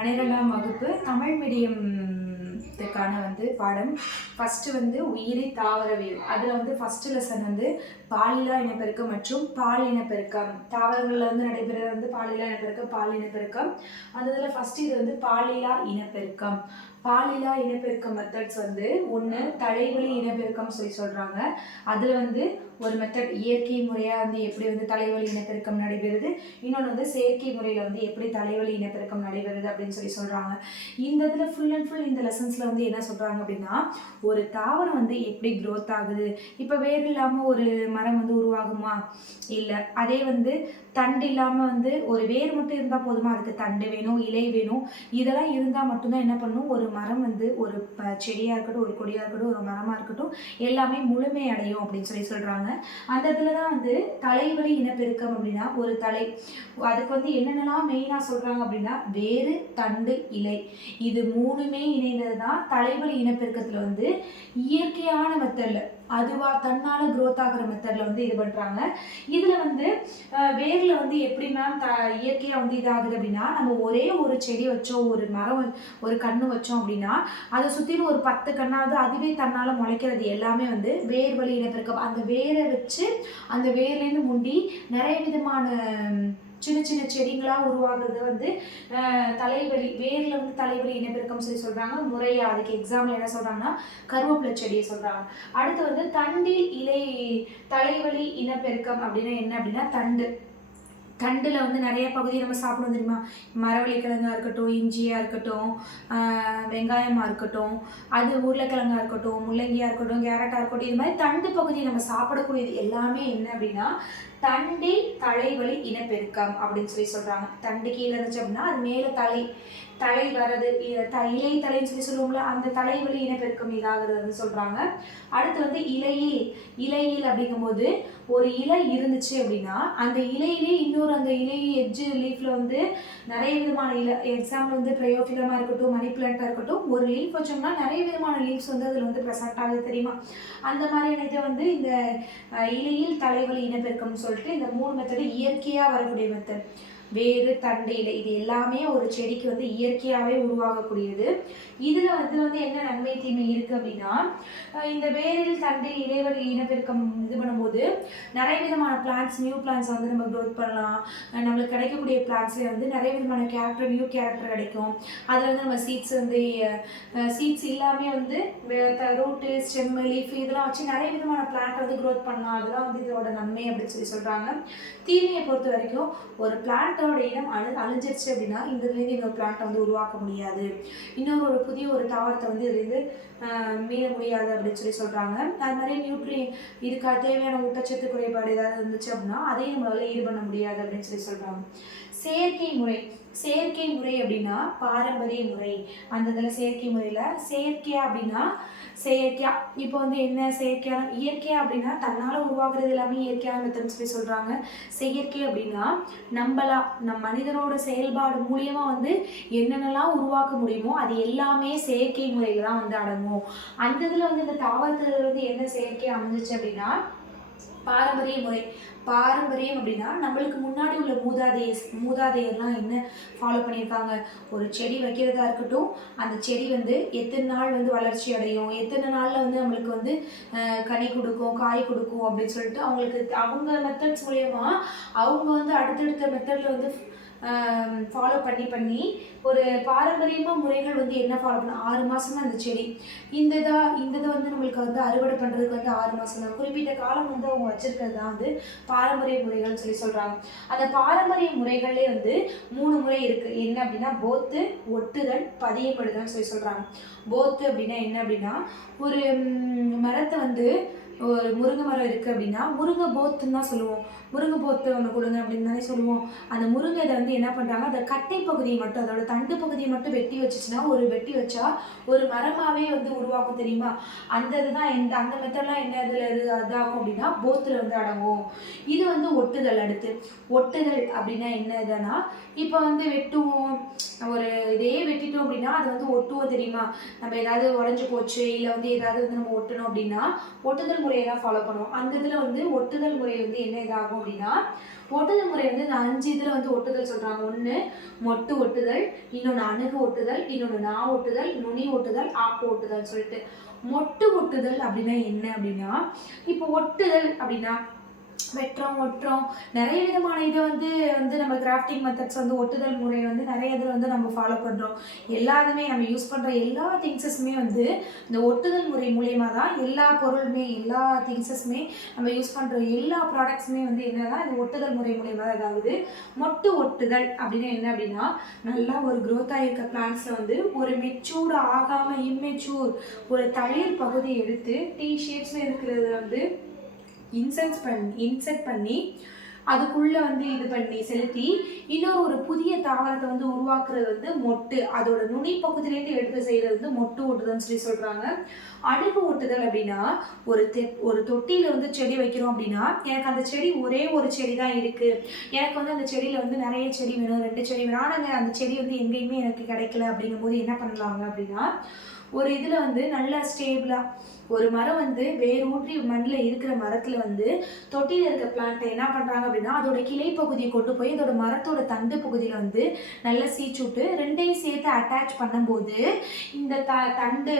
12ஆம் வகுப்பு தமிழ் மீடியத்துக்கான பாடம். ஃபஸ்ட்டு உயிரி தாவரவியல். அதில் ஃபஸ்ட்டு லெசன் பாலில்லா இனப்பெருக்கம் மற்றும் பால் இனப்பெருக்கம். தாவரங்களில் நடைபெறுவது பாலில்லா இனப்பெருக்கம், பால் இனப்பெருக்கம். அந்த இதில் ஃபஸ்ட்டு இது பாலில்லா இனப்பெருக்கம். பாலில்லா இனப்பெருக்க மெத்தட்ஸ் ஒன்று தலைவலி இனப்பெருக்கம் சொல்கிறாங்க. அதில் ஒரு மெத்தட் இயற்கை முறையாக எப்படி தலைவலி இனப்பெருக்கம் நடைபெறுது, இன்னொன்று செயற்கை முறையில் எப்படி தலைவலி இனப்பெருக்கம் நடைபெறுது அப்படின்னு சொல்கிறாங்க. இந்த இதில் ஃபுல் அண்ட் ஃபுல் இந்த லெசன்ஸில் என்ன சொல்கிறாங்க அப்படின்னா, ஒரு தாவரம் எப்படி க்ரோத் ஆகுது. இப்போ வேர் இல்லாமல் ஒரு மரம் உருவாகுமா? இல்லை. அதே தண்டு இல்லாமல் ஒரு வேர் மட்டும் இருந்தால் போதுமா? அதுக்கு தண்டு வேணும், இலை வேணும். இதெல்லாம் இருந்தால் மட்டும்தான் என்ன பண்ணும், ஒரு மரம் ஒரு செடியாக இருக்கட்டும், ஒரு கொடியாக இருக்கட்டும், ஒரு மரமாக இருக்கட்டும், எல்லாமே முழுமை அடையும் அப்படின்னு சொல்கிறாங்க. அந்த இதில் தான் தலைவலி இனப்பெருக்கம் அப்படின்னா ஒரு தலை. அதுக்கு என்னென்னலாம் மெயினாக சொல்கிறாங்க அப்படின்னா, வேறு, தண்டு, இலை, இது மூணுமே இணைந்தது தான் தலைவலி இனப்பெருக்கத்தில் இயற்கையான மெத்தடில், அதுவாக தன்னால் க்ரோத் ஆகிற மெத்தடில் இது பண்ணுறாங்க. இதில் வேரில் எப்படி மேம் இயற்கையாக இதாகுது அப்படின்னா, நம்ம ஒரே ஒரு செடி வச்சோம், ஒரு மரம் ஒரு கன்று வச்சோம் அப்படின்னா அதை சுற்றிலும் ஒரு 10 கண்ணாவது அதுவே தன்னால் முளைக்கிறது எல்லாமே வேர் வழி இனப்பெருக்கம். அந்த வேரை வச்சு அந்த வேர்லேருந்து முண்டி நிறைய விதமான சின்ன சின்ன செடிகளாக உருவாகிறது தலைவலி, வேரில் தலைவலி இனப்பெருக்கம் சொல்கிறாங்க. முறையாக அதுக்கு எக்ஸாம்பிள் என்ன சொல்கிறாங்கன்னா, கருவேப்பிலை செடியை சொல்கிறாங்க. அடுத்து தண்டில் இலை தலைவலி இனப்பெருக்கம் அப்படின்னா என்ன அப்படின்னா, தண்டில் நிறைய பகுதியை நம்ம சாப்பிடுவோம் தெரியுமா? மரவள்ளிக்கிழங்காக இருக்கட்டும், இஞ்சியாக இருக்கட்டும், வெங்காயமாக இருக்கட்டும், அது உருளைக்கிழங்காக இருக்கட்டும், முள்ளங்கியாக இருக்கட்டும், கேரட்டாக இருக்கட்டும், இது மாதிரி தண்டு பகுதியை நம்ம சாப்பிடக்கூடியது எல்லாமே என்ன அப்படின்னா தண்டில் தலைவலி இனப்பெருக்கம் அப்படின்னு சொல்கிறாங்க. தண்டு கீழே இருந்துச்சு அப்படின்னா அது மேலே தலை வர்றது, இலை தலைன்னு சொல்லுவோம்ல, அந்த தலைவலி இனப்பெருக்கம் இதாகிறதுன்னு சொல்கிறாங்க. அடுத்து இலையில் அப்படிங்கும்போது ஒரு இலை இருந்துச்சு அப்படின்னா அந்த இலையிலே இன்னொரு அந்த இலை எட்ஜு லீஃபில் நிறைய விதமான இலை, எக்ஸாம்பிள் ட்ரையோஃபிலமாக இருக்கட்டும், மணி பிளான்ட்டாக இருக்கட்டும், ஒரு லீஃப் வச்சோம்னா நிறைய விதமான லீஃப்ஸ் அதில் ப்ரெசென்ட் ஆகுது தெரியுமா? அந்த மாதிரியான இதை இந்த இலையில் தலைவலி இனப்பெருக்கம்னு சொல்லிட்டு இந்த 3 மெத்தடு இயற்கையாக வரக்கூடிய மெத்தட். வேறு, தண்டு, இலை, இது எல்லாமே ஒரு செடிக்கு இயற்கையாகவே உருவாகக்கூடியது. இதில் என்ன நன்மை தீமை இருக்குது அப்படின்னா, இந்த வேரில் தண்டு இலைவழி இனப்பெருக்கம் இது பண்ணும்போது நிறைய விதமான பிளான்ட்ஸ், நியூ பிளான்ட்ஸ் நம்ம க்ரோத் பண்ணலாம். நம்மளுக்கு கிடைக்கக்கூடிய பிளான்ட்ஸ்லேயே நிறைய விதமான கேரக்டர், நியூ கேரக்டர் கிடைக்கும். அதில் நம்ம சீட்ஸ் எல்லாமே ரூட்டு, ஸ்டெம், லீஃப் இதெல்லாம் வச்சு நிறைய விதமான பிளான்ட் க்ரோத் பண்ணலாம். அதெல்லாம் இதோட நன்மை அப்படின்னு சொல்கிறாங்க. தீமையை பொறுத்த வரைக்கும் ஒரு பிளான்ட் இனம் அழிஞ்சிருச்சு அப்படின்னா இந்த இதுலேருந்து இன்னொரு பிளான்ட்டை உருவாக்க முடியாது, இன்னொரு புதிய ஒரு தாவரத்தை இதுலேருந்து மீள முடியாது அப்படின்னு சொல்கிறாங்க. அது மாதிரி இதுக்கு தேவையான ஊட்டச்சத்து குறைபாடு ஏதாவது இருந்துச்சு அப்படின்னா அதையும் நம்மளால ஈடு பண்ண முடியாது அப்படின்னு சொல்கிறாங்க. செயற்கை முறை அப்படின்னா பாரம்பரிய முறை. அந்த இதில் செயற்கை முறையில் செயற்கையா அப்படின்னா இப்போ என்ன செயற்கையான, இயற்கையா அப்படின்னா தன்னால் உருவாக்குறது எல்லாமே இயற்கையான மெத்தட்ஸ் சொல்கிறாங்க. செயற்கை அப்படின்னா நம் மனிதனோட செயல்பாடு மூலியமாக என்னென்னலாம் உருவாக்க முடியுமோ அது எல்லாமே செயற்கை முறையில் தான் அடங்கும். அந்த இதில் இந்த தாவரத்தில் என்ன செயற்கை அமைஞ்சிச்சு அப்படின்னா பாரம்பரியம் அப்படின்னா நம்மளுக்கு முன்னாடி உள்ள மூதாதையர்லாம் என்ன ஃபாலோ பண்ணியிருக்காங்க, ஒரு செடி வைக்கிறதா இருக்கட்டும், அந்த செடி எத்தனை நாள் வளர்ச்சி அடையும், எத்தனை நாளில் நம்மளுக்கு கனி கொடுக்கும், காய் கொடுக்கும் அப்படின்னு சொல்லிட்டு அவங்க மெத்தட்ஸ் மூலயமா அவங்க அடுத்தடுத்த மெத்தடில் ஃபாலோ பண்ணி ஒரு பாரம்பரியமாக முறைகள் என்ன ஃபாலோ பண்ண 6 மாதம் தான் அந்த செடி. இந்த இதை நம்மளுக்கு அறுவடை பண்ணுறதுக்கு 6 மாதம் தான். குறிப்பிட்ட காலம் அவங்க வச்சுருக்கிறது தான் பாரம்பரிய முறைகள்னு சொல்கிறாங்க. அந்த பாரம்பரிய முறைகளே 3 முறை இருக்குது. என்ன அப்படின்னா போத்து, ஒட்டுதல், பதியப்படுதல்னு சொல்கிறாங்க. போத்து அப்படின்னா என்ன அப்படின்னா, ஒரு மரத்தை ஒரு முருங்கை மரம் இருக்குது அப்படின்னா முருங்கை போத்துன்னு தான் சொல்லுவோம். முருங்கை போத்து ஒன்று கொடுங்க அப்படின்னு தானே சொல்லுவோம். அந்த முருங்கை இதை என்ன பண்ணுறாங்க, அந்த கட்டை பகுதியை மட்டும், அதோட தண்டு பகுதியை மட்டும் வெட்டி வச்சுச்சுன்னா, வெட்டி வச்சா ஒரு மரமாகவே உருவாக்கும் தெரியுமா? அந்த இதுதான் அந்த மெத்தட்லாம் என்ன இதில் அதாகும் அப்படின்னா போத்தில் அடங்கும். இது ஒட்டுதல். அடுத்து ஒட்டுதல் அப்படின்னா என்ன இதுன்னா, இப்போ வெட்டுவோம், ஒரு இதே வெட்டிட்டோம் அப்படின்னா அது ஒட்டுவோம் தெரியுமா? நம்ம ஏதாவது உடஞ்சி போச்சு இல்லை ஏதாவது நம்ம ஒட்டணும் அப்படின்னா ஒட்டுதல் முறையை தான் ஃபாலோ பண்ணுவோம். அந்த இதில் ஒட்டுதல் முறை என்ன இதாகும் அப்படின்னா ஒட்டுதல் முறை வந்து இந்த 5 இதில் வந்து ஒட்டுதல் சொல்கிறாங்க. ஒன்று மொட்டு ஒட்டுதல், இன்னொன்று அணுகு ஒட்டுதல், இன்னொன்று நா ஒட்டுதல், நுனி ஒட்டுதல், ஆப்பு ஒட்டுதல் சொல்லிட்டு. மொட்டு ஒட்டுதல் அப்படின்னா என்ன அப்படின்னா, இப்போ ஒட்டுதல் அப்படின்னா வெட்டுறோம் ஒட்டுறோம் நிறைய விதமான இதை வந்து நம்ம கிராஃப்டிங் மெத்தட்ஸ் வந்து ஒட்டுதல் முறை வந்து நிறைய இதில் வந்து நம்ம ஃபாலோ பண்ணுறோம். எல்லாருமே நம்ம யூஸ் பண்ணுற எல்லா திங்ஸஸுமே வந்து இந்த ஒட்டுதல் முறை மூலியமாக தான் எல்லா பொருளுமே எல்லா திங்ஸஸுமே நம்ம யூஸ் பண்ணுற எல்லா ப்ராடக்ட்ஸுமே வந்து என்னன்னா இந்த ஒட்டுதல் முறை மூலியமாக தான். அதாவது மொட்டு ஒட்டுதல் அப்படின்னா என்ன அப்படின்னா, நல்லா ஒரு க்ரோத் ஆகிருக்க பிளான்ட்ஸில் வந்து ஒரு மெச்சூர்டு ஆகாமல் இம்மெச்சூர் ஒரு தளிர் பகுதி எடுத்து டீ ஷேப்ஸில் இருக்கிறத வந்து இன்செர்ட் பண்ணி அதுக்குள்ளே வந்து இது பண்ணி செலுத்தி ஒரு புதிய தாவரத்தை வந்து உருவாக்குறது வந்து மொட்டு. அதோட நுனி பகுதியிலேருந்து எடுத்து செய்கிறது வந்து மொட்டு ஓட்டுதல்னு சொல்கிறாங்க. அணுகு ஓட்டுதல் அப்படின்னா ஒரு தொட்டியில் வந்து செடி வைக்கிறோம் அப்படின்னா, எனக்கு அந்த செடி ஒரே ஒரு செடி தான் இருக்குது, எனக்கு வந்து அந்த செடியில் வந்து நிறைய செடி வேணும், 2 செடி வேணும், ஆனால் அந்த செடி வந்து எங்கேயுமே எனக்கு கிடைக்கல அப்படிங்கும்போது என்ன பண்ணலாங்க அப்படின்னா, ஒரு இதில் வந்து நல்லா ஸ்டேபிளாக ஒரு மரம் வந்து வேரூன்றி மண்ணில் இருக்கிற மரத்தில் வந்து தொட்டியில் இருக்க பிளான்ட்டை என்ன பண்ணுறாங்க அப்படின்னா, அதோட கிளை பகுதியை கொண்டு போய் அதோட மரத்தோட தண்டு பகுதியில் வந்து நல்லா சீச்சுட்டு 2ஐயும் சேர்த்து அட்டாச் பண்ணும்போது இந்த தண்டு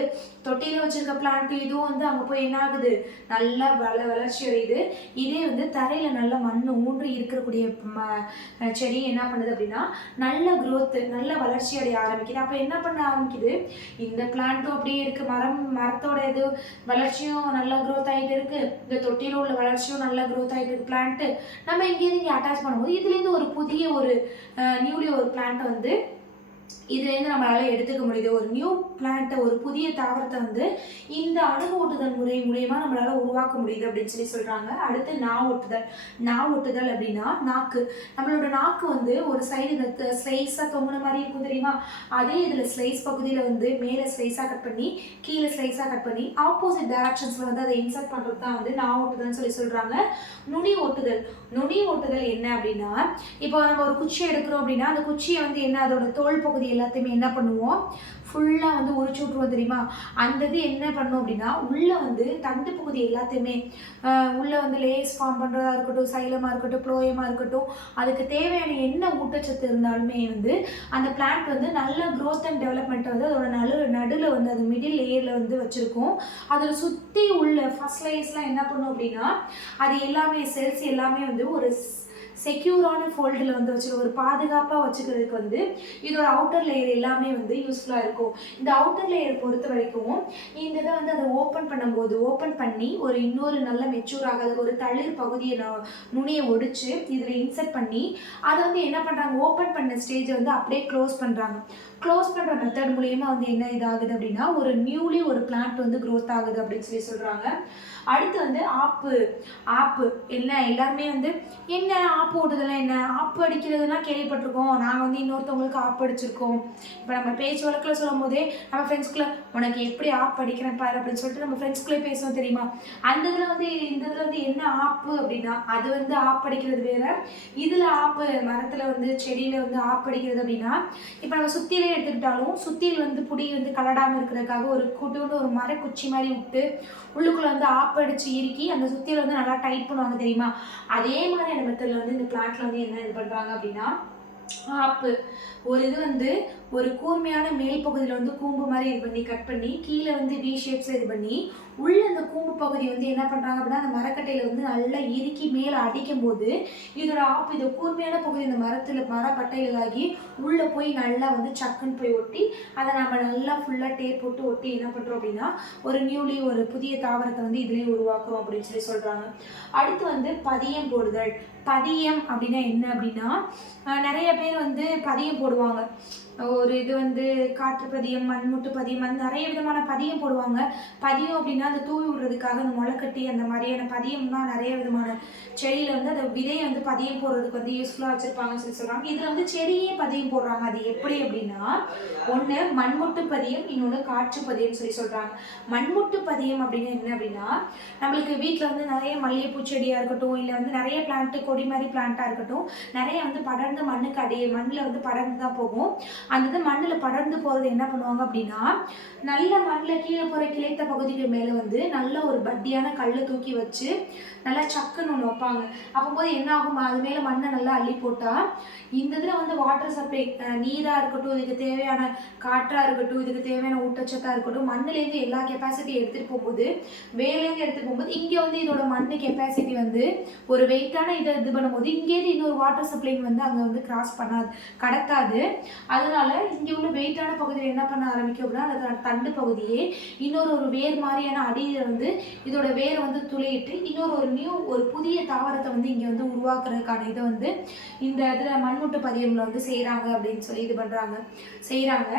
தொட்டியில் வச்சுருக்க பிளான்ட்டு இதுவும் வந்து அங்கே போய் என்ன ஆகுது, நல்லா வளர்ச்சி அடையுது. இதே வந்து தரையில் நல்ல மண் ஊன்றி இருக்கக்கூடிய செடி என்ன பண்ணுது அப்படின்னா நல்ல க்ரோத்து நல்ல வளர்ச்சி அடைய ஆரம்பிக்குது. அப்போ என்ன பண்ண ஆரம்பிக்குது, இந்த பிளான்ட்டும் அப்படியே இருக்குது, மரத்தோட இது வளர்ச்சியும் நல்லா க்ரோத் ஆகிட்டு இருக்குது, இந்த தொட்டியில் உள்ள வளர்ச்சியும் நல்லா க்ரோத் ஆகிட்டு இருக்குது பிளான்ட்டு. நம்ம இங்கேருந்து இங்கே அட்டாச் பண்ணும்போது இதுலேருந்து ஒரு புதிய ஒரு நியூலி ஒரு பிளான்ட்டை வந்து இதுலேருந்து நம்மளால எடுத்துக்க முடியுது. ஒரு நியூ பிளான்ட்டை ஒரு புதிய தாவரத்தை வந்து இந்த அணுகு ஓட்டுதல் முறை மூலயமா நம்மளால உருவாக்க முடியுது அப்படின்னு சொல்றாங்க. அடுத்து நா ஒட்டுதல் அப்படின்னா நாக்கு. நம்மளோட நாக்கு வந்து ஒரு சைடு ஸ்லைஸாக தொங்குன மாதிரி இருக்கும் தெரியுமா, அதே இதில் ஸ்லைஸ் பகுதியில் வந்து மேலே ஸ்லைஸாக கட் பண்ணி கீழே ஸ்லைஸாக கட் பண்ணி ஆப்போசிட் டைரக்ஷன்ஸில் வந்து அதை இன்சர்ட் பண்ணுறது தான் வந்து நா ஒட்டுதல்னு சொல்கிறாங்க. நுனி ஒட்டுதல் என்ன அப்படின்னா, இப்போ நம்ம ஒரு குச்சி எடுக்கிறோம் அப்படின்னா அந்த குச்சியை வந்து என்ன அதோட தோல் பகுதி எல்லாத்தையுமே என்ன பண்ணுவோம், ஃபுல்லாக வந்து உரிச்சு விட்ருவோம் தெரியுமா. அந்த இது என்ன பண்ணும் அப்படின்னா உள்ளே வந்து தண்டு பகுதி எல்லாத்தையுமே உள்ளே வந்து லேஸ் ஃபார்ம் பண்ணுறதா இருக்கட்டும், சைலமாக இருக்கட்டும், ப்ளோயமாக இருக்கட்டும், அதுக்கு தேவையான என்ன ஊட்டச்சத்து இருந்தாலுமே வந்து அந்த பிளான்ட் வந்து நல்ல க்ரோத் அண்ட் டெவலப்மெண்ட்டை வந்து அதோட நடுவில் வந்து அது மிடில் லேயரில் வந்து வச்சுருக்கோம். அதில் சுற்றி உள்ள ஃபர்ஸ்ட் லேயர்ஸ்லாம் என்ன பண்ணும் அப்படின்னா அது எல்லாமே செல்ஸ் எல்லாமே வந்து ஒரு செக்யூரான ஃபோல்டில் வந்து வச்சுருக்க ஒரு பாதுகாப்பாக வச்சுக்கிறதுக்கு வந்து இதோட அவுட்டர் லேயர் எல்லாமே வந்து யூஸ்ஃபுல்லாக இருக்கும். இந்த அவுட்டர் லேயர் பொறுத்த வரைக்கும் இந்த இதை வந்து அதை ஓப்பன் பண்ணி இன்னொரு நல்ல மெச்சூர் ஆகாத ஒரு தளிர் பகுதியை நுனியை ஒடிச்சு இதில் இன்சர்ட் பண்ணி அதை வந்து என்ன பண்ணுறாங்க, ஓப்பன் பண்ண ஸ்டேஜை வந்து அப்படியே க்ளோஸ் பண்ணுற மெத்தட் மூலயமா வந்து என்ன இதாகுது அப்படின்னா ஒரு நியூலி ஒரு பிளான்ட் வந்து க்ரோத் ஆகுது அப்படின்னு சொல்கிறாங்க. அடுத்து வந்து ஆப்பு என்ன எல்லாருமே வந்து என்ன ஆப்பு ஓட்டுதெல்லாம் என்ன ஆப்பு அடிக்கிறதுனா கேள்விப்பட்டிருக்கோம், நாங்கள் வந்து இன்னொருத்தவங்களுக்கு ஆப்பு அடிச்சிருக்கோம். இப்போ நம்ம பேச்சு வழக்கில் சொல்லும் போதே நம்ம ஃப்ரெண்ட்ஸ்குள்ளே உனக்கு எப்படி ஆப்பு அடிக்கிறேன் பாரு அப்படின்னு சொல்லிட்டு நம்ம ஃப்ரெண்ட்ஸ்குள்ளே பேசுவோம் தெரியுமா. அந்த இதில் வந்து இந்த இதில் வந்து என்ன ஆப்பு அப்படின்னா அது வந்து ஆப்பு அடிக்கிறது வேற, இதில் ஆப்பு மரத்தில் வந்து செடியில் வந்து ஆப்பு அடிக்கிறது அப்படின்னா இப்போ நம்ம சுத்தியிலே எடுத்துக்கிட்டாலும் சுத்தியில் வந்து புடி வந்து கலடாமல் இருக்கிறதுக்காக ஒரு கூட்டு ஒரு மரக்குச்சி மாதிரி விட்டு உள்ளுக்குள்ளே வந்து ஆப்படிச்சு இறுக்கி அந்த சுத்தியில் வந்து நல்லா டைட் பண்ணுவாங்க தெரியுமா. அதே மாதிரியான மெத்தடில் வந்து இந்த பிளான்ட்ல வந்து என்ன இது பண்ணுறாங்க அப்படின்னா ஆப்பு ஒரு இது வந்து ஒரு கூர்மையான மேல் பகுதியில் வந்து கூம்பு மாதிரி இது பண்ணி கட் பண்ணி கீழே வந்து வி ஷேப்ஸில் இது பண்ணி உள்ள அந்த கூம்பு பகுதி வந்து என்ன பண்ணுறாங்க அப்படின்னா அந்த மரக்கட்டையில் வந்து நல்லா இறுக்கி மேலே அடிக்கும் போது இதோட ஆப்பு இந்த கூர்மையான பகுதி இந்த மரப்பட்டையில் ஆகி உள்ளே போய் நல்லா வந்து சக்குன்னு போய் ஒட்டி அதை நம்ம நல்லா ஃபுல்லாக டேப் போட்டு ஒட்டி என்ன பண்ணுறோம் அப்படின்னா ஒரு நியூலி ஒரு புதிய தாவரத்தை வந்து இதுலேயே உருவாக்குறோம் அப்படின்னு சொல்கிறாங்க. அடுத்து வந்து பதியம் போடுதல். பதியம் அப்படின்னா என்ன அப்படின்னா நிறைய பேர் வந்து பதியம் போடுவாங்க. ஒரு இது வந்து காற்று பதியம், மண்முட்டு பதியம், அது நிறைய விதமான பதியம் போடுவாங்க. பதியம் அப்படின்னா அந்த தூவி விடுறதுக்காக அந்த முளைக்கட்டி அந்த மாதிரியான பதியம் தான் நிறைய விதமான செடியில் வந்து அந்த விதையை வந்து பதியம் போடுறதுக்கு வந்து யூஸ்ஃபுல்லாக வச்சுருப்பாங்கன்னு சொல்கிறாங்க. இதில் வந்து செடியே பதியம் போடுறாங்க. அது எப்படி அப்படின்னா ஒன்று மண்முட்டு பதியம், இன்னொன்று காற்று பதியம் சொல்கிறாங்க. மண்முட்டு பதியம் அப்படின்னு என்ன அப்படின்னா நம்மளுக்கு வீட்டில் வந்து நிறைய மல்லிகைப்பூ செடியாக இருக்கட்டும், இல்லை வந்து நிறைய பிளான்ட்டு கொடி மாதிரி பிளான்ட்டாக இருக்கட்டும், நிறைய வந்து படர்ந்து மண்ணில் வந்து படர்ந்து தான் போகும். அந்த இது மண்ணில் படர்ந்து போகிறது என்ன பண்ணுவாங்க அப்படின்னா, நல்ல மண்ணில் கீழே போகிற கிளைத்த பகுதிகள் மேலே வந்து நல்ல ஒரு பட்டியான கல்லை தூக்கி வச்சு நல்லா சக்குன்னு ஒன்று வைப்பாங்க. அப்போது என்ன ஆகும், அது மேலே மண்ணை நல்லா அள்ளி போட்டால் இந்த இதில் வந்து வாட்டர் சப்ளை, நீராக இருக்கட்டும், இதுக்கு தேவையான காற்றாக இருக்கட்டும், இதுக்கு தேவையான ஊட்டச்சத்தாக இருக்கட்டும், மண்ணிலேருந்து எல்லா கெப்பாசிட்டி எடுத்துகிட்டு போகும்போது, வேலேருந்து எடுத்துகிட்டு போகும்போது இங்கே வந்து இதோட மண் கெப்பாசிட்டி வந்து ஒரு வெயிட்டான இதை இது பண்ணும்போது இங்கேருந்து இன்னொரு வாட்டர் சப்ளை வந்து அங்கே வந்து கிராஸ் பண்ணாது, கடத்தாது. அதனால இங்கே உள்ள வெயிட்டான பகுதியில் என்ன பண்ண ஆரம்பிக்கும் அப்படின்னா, அந்த தண்டு பகுதியே ஒரு வேர் மாதிரியான அடியில் வந்து இதோட வேரை வந்து துளையிட்டு ஒரு புதிய தாவரத்தை வந்து இங்கே வந்து உருவாக்குறதுக்கான இதை வந்து இந்த இதில் மண்முட்டு பதியம்ல வந்து செய்கிறாங்க அப்படின்னு சொல்லி இது செய்கிறாங்க.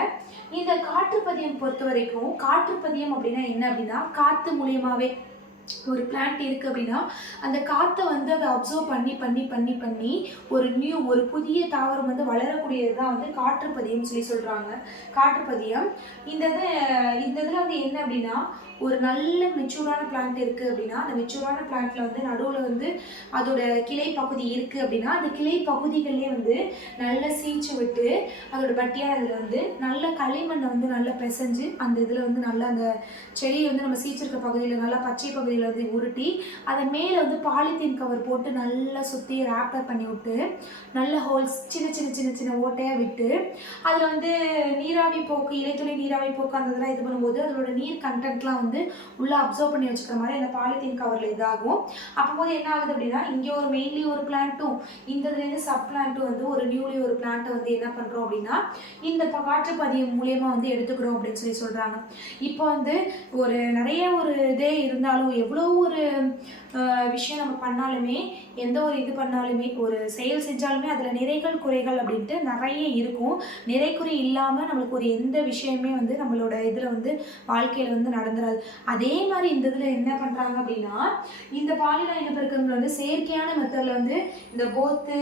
இந்த காற்றுப்பதியம் பொறுத்த வரைக்கும், காற்றுப்பதியம் அப்படின்னா என்ன அப்படின்னா, காற்று மூலியமாகவே ஒரு பிளான்ட் இருக்குது அப்படின்னா அந்த காற்றை வந்து அதை அப்சர்வ் பண்ணி பண்ணி பண்ணி பண்ணி ஒரு புதிய தாவரம் வந்து வளரக்கூடியது தான் வந்து காற்றுப்பதியம் சொல்லி சொல்கிறாங்க. காற்றுப்பதியம் இந்த இதில் வந்து என்ன அப்படின்னா, ஒரு நல்ல மெச்சூரான பிளான்ட் இருக்குது அப்படின்னா அந்த மெச்சூரான பிளான்ட்டில் வந்து நடுவில் வந்து அதோட கிளை பகுதி இருக்குது அப்படின்னா அந்த கிளை பகுதிகளே வந்து நல்லா சீச்சு விட்டு அதோட பட்டியான இதில் வந்து நல்ல களிமண்ணை வந்து நல்லா பிசைஞ்சு அந்த இதில் வந்து நல்லா அந்த செடியை வந்து நம்ம சீச்சிருக்க பகுதியில் நல்லா பச்சை பகுதியில் வந்து உருட்டி அதை மேலே வந்து பாலித்தீன் கவர் போட்டு நல்லா சுற்றி ரேப்பர் பண்ணி விட்டு நல்ல ஹோல்ஸ் சின்ன சின்ன சின்ன சின்ன ஓட்டையாக விட்டு அதில் வந்து நீராவி போக்கு, இலைத்துளை நீராவி போக்கு அந்த இதெல்லாம் இது பண்ணும்போது அதோட நீர் கண்டென்ட்லாம் வந்து உள்ள அப்சர்வ் பண்ணி வச்சுக்கிற மாதிரி அந்த பாலித்தீன் கவர்ல இதாகும். அப்போது என்ன ஆகுது அப்படின்னா, இங்கே ஒரு மெயின்லி ஒரு பிளான்ட்டும் இந்த இதுலேருந்து சப் பிளான்ட்டும் வந்து ஒரு நியூலி ஒரு பிளான்ட்டை வந்து என்ன பண்ணுறோம் அப்படின்னா இந்த காற்றுப்பதியம் மூலயமா வந்து எடுத்துக்கிறோம் அப்படின்னு சொல்லி சொல்கிறாங்க. இப்போ வந்து நிறைய ஒரு இதே இருந்தாலும் எவ்வளோ ஒரு விஷயம் நம்ம பண்ணாலுமே, எந்த ஒரு இது பண்ணாலுமே, ஒரு செயல் செஞ்சாலுமே அதில் நிறைகள் குறைகள் அப்படின்ட்டு நிறைய இருக்கும். நிறை குறை இல்லாமல் நம்மளுக்கு ஒரு எந்த விஷயமே வந்து நம்மளோட இதில் வந்து வாழ்க்கையில் வந்து நடந்துடாது. அதே மாதிரி இந்த இதில் என்ன பண்ணுறாங்க அப்படின்னா, இந்த பாலின இனப்பெருக்கங்கள் வந்து செயற்கையான மெத்தடில் வந்து இந்த போத்து,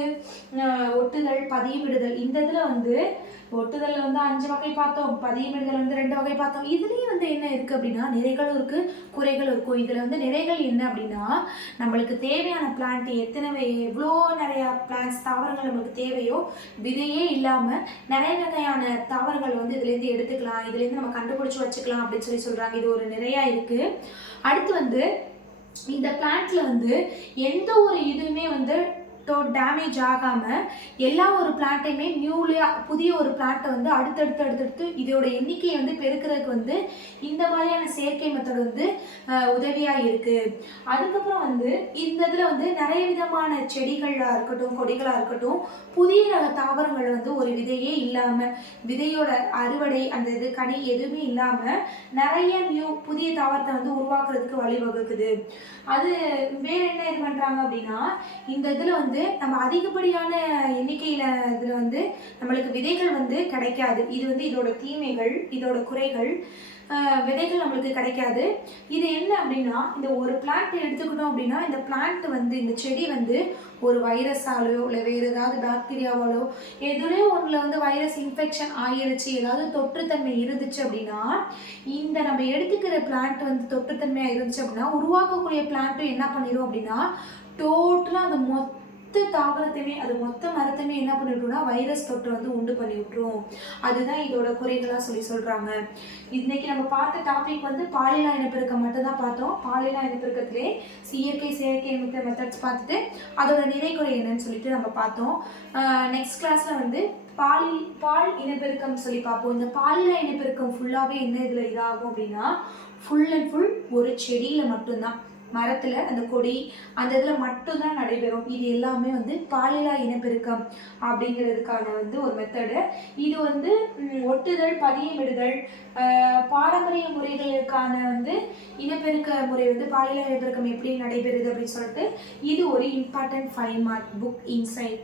ஒட்டுதல், பதியமிடுதல், இந்த இதில் வந்து ஒட்டுதலில் வந்து 5 வகை பார்த்தோம், பதியமிடுதல் வந்து 2 வகை பார்த்தோம். இதுலேயும் வந்து என்ன இருக்குது அப்படின்னா நிறைகளும் இருக்குது, குறைகளும் இருக்கும். இதில் வந்து நிறைகள் என்ன அப்படின்னா, நம்மளுக்கு தேவையான பிளான்ட் எவ்வளோ நிறையா பிளான்ட்ஸ் தாவரங்கள் நம்மளுக்கு தேவையோ விதையே இல்லாமல் நிறைய வகையான தாவரங்கள் வந்து இதுலேருந்து எடுத்துக்கலாம், இதுலேருந்து நம்ம கண்டுபிடிச்சி வச்சுக்கலாம் அப்படின்னு சொல்லி சொல்கிறாங்க. இது ஒரு நிறையா இருக்குது. அடுத்து வந்து இந்த பிளான்ட்ல வந்து எந்த ஒரு இதுவுமே வந்து டேமேஜ் ஆகாமல் எல்லா ஒரு பிளான்ட்டையுமே புதிய ஒரு பிளான்ட்டை வந்து அடுத்தடுத்து இதோட எண்ணிக்கையை வந்து பெருக்கிறதுக்கு வந்து இந்த மாதிரியான செயற்கை மெத்தட் வந்து உதவியாக இருக்குது. அதுக்கப்புறம் வந்து இந்த இதில் வந்து நிறைய விதமான செடிகளாக இருக்கட்டும், கொடிகளாக இருக்கட்டும், புதிய ரக தாவரங்கள் வந்து ஒரு விதையே இல்லாமல், விதையோட அறுவடை அந்த இது கனி எதுவுமே இல்லாமல் நிறைய புதிய தாவரத்தை வந்து உருவாக்குறதுக்கு வழிவகுக்குது. அது வேற என்ன இது பண்ணுறாங்க அப்படின்னா, இந்த இதில் வந்து நம்ம அதிகப்படியான எண்ணிக்கையில் இதில் வந்து நம்மளுக்கு விதைகள் வந்து கிடைக்காது. இது வந்து இதோட தீமைகள், இதோட குறைகள். விதைகள் நம்மளுக்கு கிடைக்காது. இது என்ன அப்படின்னா, இந்த ஒரு பிளான்ட் எடுத்துக்கிட்டோம் அப்படின்னா இந்த பிளான்ட் வந்து இந்த செடி வந்து ஒரு வைரஸாலோ இல்லை வேறு ஏதாவது பாக்டீரியாவாலோ எதுலேயோ ஒன்றில் வந்து வைரஸ் இன்ஃபெக்ஷன் ஆகிருச்சு, ஏதாவது தொற்றுத்தன்மை இருந்துச்சு அப்படின்னா, இந்த நம்ம எடுத்துக்கிற பிளான்ட் வந்து தொற்றுத்தன்மையாக இருந்துச்சு அப்படின்னா உருவாக்கக்கூடிய பிளான்ட்டும் என்ன பண்ணிடும் அப்படின்னா டோட்டலாக அந்த மொத்த தாவரத்தையுமே அது மொத்த மரத்தையுமே என்ன பண்ணிவிட்டோம்னா வைரஸ் தொற்று வந்து உண்டு பண்ணி விட்டுரும். அதுதான் இதோட குறைகளாக சொல்கிறாங்க. இன்னைக்கு நம்ம பார்த்த டாபிக் வந்து பாலின இனப்பெருக்கம் மட்டும்தான் பார்த்தோம். பாலின இனப்பெருக்கத்திலே செயற்கை மெத்தட்ஸ் பார்த்துட்டு அதோட நிறை குறை என்னன்னு சொல்லிட்டு நம்ம பார்த்தோம். நெக்ஸ்ட் கிளாஸில் வந்து பால் இனப்பெருக்கம் சொல்லி பார்ப்போம். இந்த பாலின இனப்பெருக்கம் ஃபுல்லாகவே என்ன இதில் இதாகும் அப்படின்னா ஃபுல் அண்ட் ஃபுல் ஒரு செடியில் மட்டும்தான், மரத்தில் அந்த கொடி அந்த இதில் மட்டும்தான் நடைபெறும். இது எல்லாமே வந்து பாலின இனப்பெருக்கம் அப்படிங்கிறதுக்கான வந்து ஒரு மெத்தடு. இது வந்து ஒட்டுதல், பதியமிடுதல், பாரம்பரிய முறைகளுக்கான வந்து இனப்பெருக்க முறை வந்து பாலின இனப்பெருக்கம் எப்படி நடைபெறுது அப்படின்னு சொல்லிட்டு இது ஒரு இம்பார்ட்டன்ட் 5 மார்க் புக் இன்சைட்.